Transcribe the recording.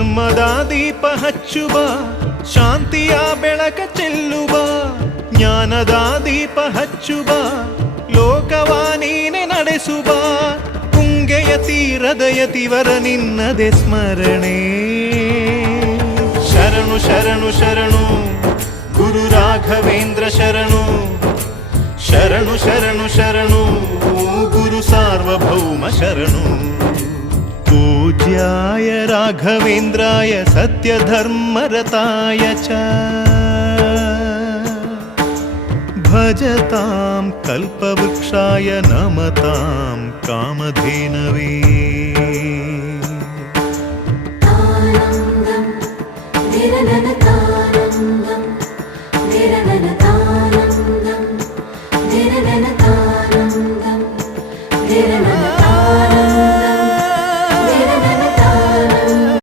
ಧರ್ಮದ ದೀಪ ಹಚ್ಚುವ, ಶಾಂತಿಯ ಬೆಳಕ ಚೆಲ್ಲುವ, ಜ್ಞಾನದ ದೀಪ ಹಚ್ಚುವ, ಲೋಕವ ನೀನೆ ನಡೆಸುವ, ತುಂಗೆಯ ತೀರದ ಯತಿವರ ನಿನ್ನದೆ ಸ್ಮರಣೆ. ಶರಣು ಶರಣು ಶರಣು ಗುರು ರಾಘವೇಂದ್ರ ಶರಣು, ಶರಣು ಶರಣು ಶರಣು ಗುರು ಸಾರ್ವಭೌಮ ಶರಣು. पूज्याय राघवेन्द्राय सत्यधर्मरताय च भजतां कल्पवृक्षाय नमतां कामधेनवे. आनन्दं निरनन